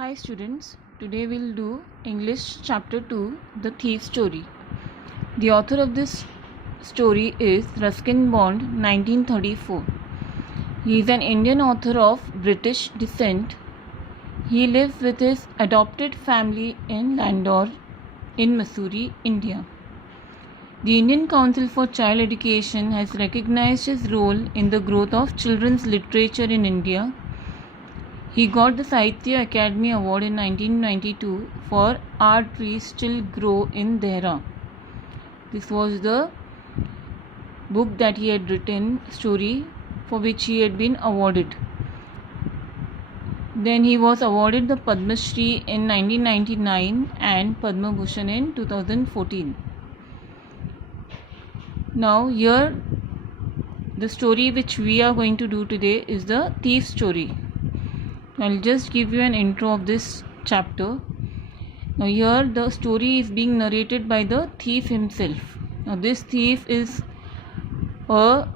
Hi students, today we'll do English chapter 2, The Thief Story. The author of this story is Ruskin Bond, 1934. He is an Indian author of British descent. He lives with his adopted family in Landor in Missouri, India. The Indian Council for Child Education has recognized his role in the growth of children's literature in India. He got the Sahitya Academy Award in 1992 for Our Trees Still Grow in Dehra. This was the book that he had written, story for which he had been awarded. Then he was awarded the Padma Shri in 1999 and Padma Bhushan in 2014. Now here the story which we are going to do today is the thief story. I'll just give you an intro of this chapter. Now here the story is being narrated by the thief himself. Now this thief is a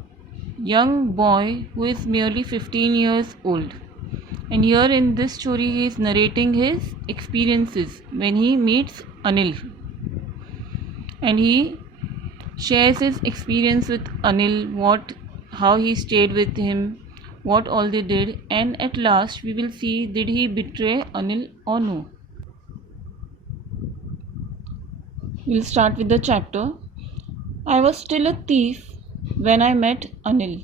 young boy who is merely 15 years old. And here in this story he is narrating his experiences when he meets Anil. And he shares his experience with Anil, how he stayed with him, what all they did, and at last we will see did he betray Anil or no. We'll start with the chapter. I was still a thief when I met Anil.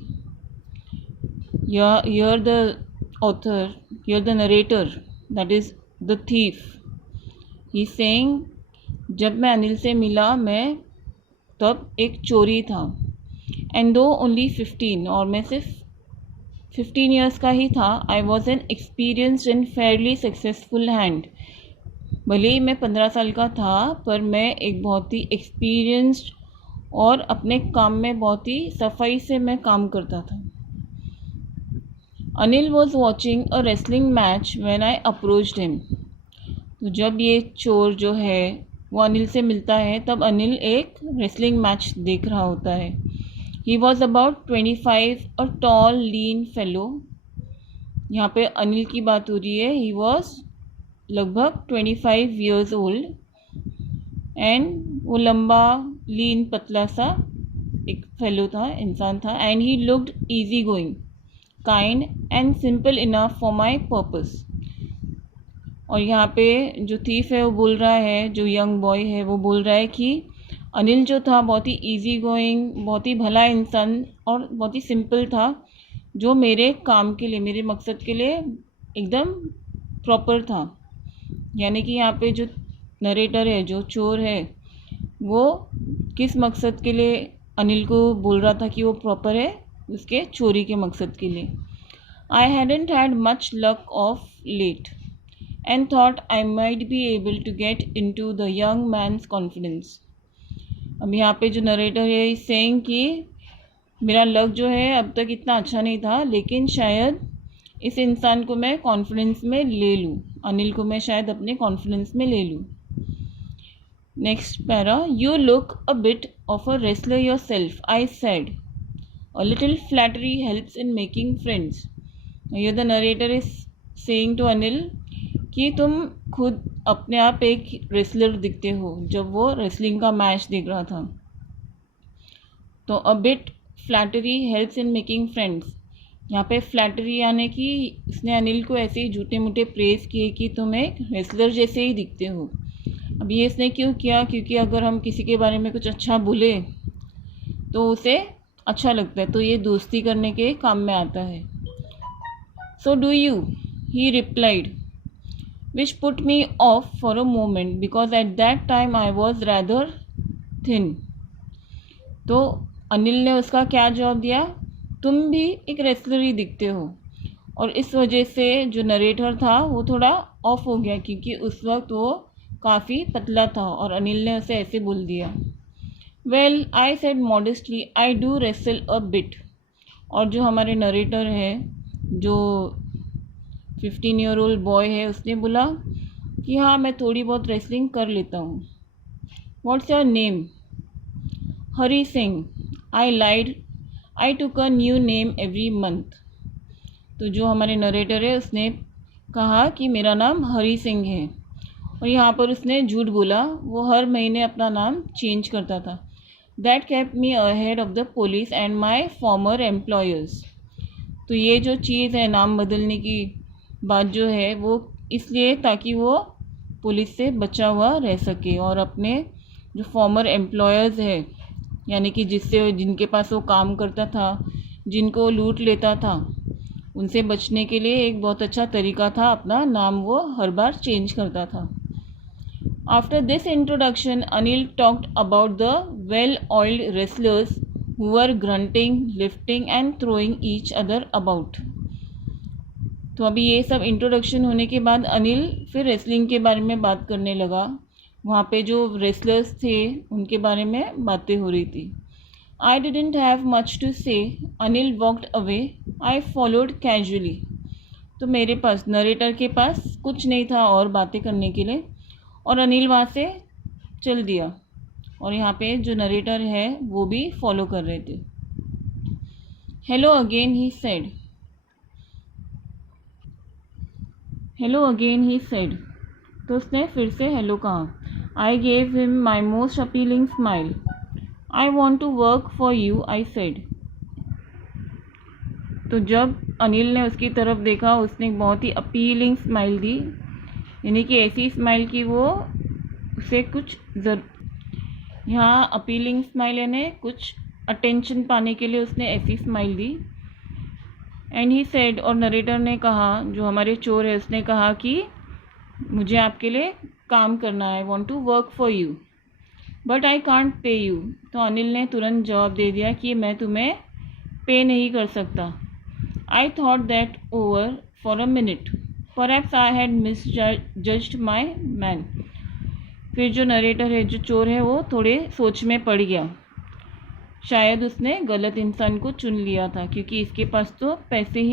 Here the author, here the narrator, that is the thief. He's saying जब मैं अनिल से मिला मैं तब एक चोरी था. And though only 15 और मैं सिर्फ 15 years का ही था, I was an experienced and Fairlie successful hand. भले ही मैं 15 साल का था पर मैं एक बहुत ही एक्सपीरियंस्ड और अपने काम में बहुत ही सफाई से मैं काम करता था. Anil was watching a wrestling match when I approached him. तो जब ये चोर जो है वो अनिल से मिलता है तब अनिल एक रेसलिंग मैच देख रहा होता है. He was about 25, a tall, lean fellow. यहाँ पे अनिल की बात हो रही है. He was लगभग 25 years old and वो लंबा, lean, पतला सा एक फेलो था, इंसान था. And he looked easy going, kind and simple enough for my purpose. और यहाँ पे जो थीफ है वो बोल रहा है, जो यंग बॉय है वो बोल रहा है कि अनिल जो था बहुत ही इजी गोइंग, बहुत ही भला इंसान और बहुत ही सिंपल था, जो मेरे काम के लिए, मेरे मकसद के लिए एकदम प्रॉपर था. यानी कि यहाँ पे जो नरेटर है, जो चोर है, वो किस मकसद के लिए अनिल को बोल रहा था कि वो प्रॉपर है, उसके चोरी के मकसद के लिए. I hadn't had much luck of late and thought I might be able to get into the young man's confidence. अब यहाँ पे जो नरेटर है इस सेइंग कि मेरा लक जो है अब तक इतना अच्छा नहीं था, लेकिन शायद इस इंसान को मैं कॉन्फिडेंस में ले लूँ, अनिल को मैं शायद अपने कॉन्फिडेंस में ले लूँ. Next para. You look a bit of a wrestler yourself, I said. A little flattery helps in making friends. ये the narrator is saying to Anil कि तुम खुद अपने आप एक रेसलर दिखते हो, जब वो रेसलिंग का मैच देख रहा था. तो a bit flattery helps in making friends. यहाँ पे फ्लैटरी यानी कि इसने अनिल को ऐसे ही झूठे मूठे प्रेज़ किए कि तुम एक रेसलर जैसे ही दिखते हो. अब ये इसने क्यों किया? क्योंकि अगर हम किसी के बारे में कुछ अच्छा बोले तो उसे अच्छा लगता है, तो ये दोस्ती करने के काम में आता है. So do you, he replied, which put me off for a moment because at that time I was rather thin. तो अनिल ने उसका क्या जवाब दिया? तुम भी एक रेसलर ही दिखते हो. और इस वजह से जो नरेटर था वो थोड़ा ऑफ हो गया, क्योंकि उस वक्त वो काफ़ी पतला था और अनिल ने उसे ऐसे बोल दिया. Well I said modestly, I do wrestle a bit. और जो हमारे नरेटर है, जो 15 ईयर ओल्ड बॉय है, उसने बोला कि हाँ मैं थोड़ी बहुत रेसलिंग कर लेता हूँ. What's your name? Hari Singh. I lied, I took a new name every month. तो जो हमारे नरेटर है उसने कहा कि मेरा नाम हरी सिंह है, और यहाँ पर उसने झूठ बोला। वो हर महीने अपना नाम चेंज करता था। That kept me ahead of the police and my farmer employers. तो ये जो चीज़ है नाम बदलने की बात जो है, वो इसलिए ताकि वो पुलिस से बचा हुआ रह सके और अपने जो फॉर्मर एम्प्लॉयर्स है, यानी कि जिनके पास वो काम करता था, जिनको लूट लेता था, उनसे बचने के लिए एक बहुत अच्छा तरीका था, अपना नाम वो हर बार चेंज करता था। After this introduction Anil talked about the well oiled wrestlers who were grunting, lifting and throwing each other about। तो अभी ये सब इंट्रोडक्शन होने के बाद अनिल फिर रेसलिंग के बारे में बात करने लगा। वहाँ पे जो रेसलर्स थे उनके बारे में बातें हो रही थी। I didn't have much to say. Anil walked away. I followed casually। तो मेरे पास, नरेटर के पास कुछ नहीं था और बातें करने के लिए, और अनिल वहाँ से चल दिया। और यहाँ पे जो नरेटर है वो भी फॉलो कर रहे थे। Hello again he said. Hello again he said. तो उसने फिर से हेलो कहा। I gave him my most appealing smile. I want to work for you, I said. तो जब अनिल ने उसकी तरफ देखा, उसने एक बहुत ही अपीलिंग स्माइल दी, यानी कि ऐसी स्माइल की वो उसे कुछ यहाँ अपीलिंग स्माइल यानी कुछ अटेंशन पाने के लिए उसने ऐसी smile the. And he said, और नरेटर ने कहा, जो हमारे चोर है उसने कहा कि मुझे आपके लिए काम करना है, I want to work for you but I can't pay you. तो अनिल ने तुरंत जवाब दे दिया कि मैं तुम्हें पे नहीं कर सकता। I thought that over for a minute, perhaps I had misjudged my man. फिर जो नरेटर है, जो चोर है, वो थोड़े सोच में पड़ गया। शायद उसने गलत इंसान को चुन लिया था, क्योंकि इसके पास तो पैसे ही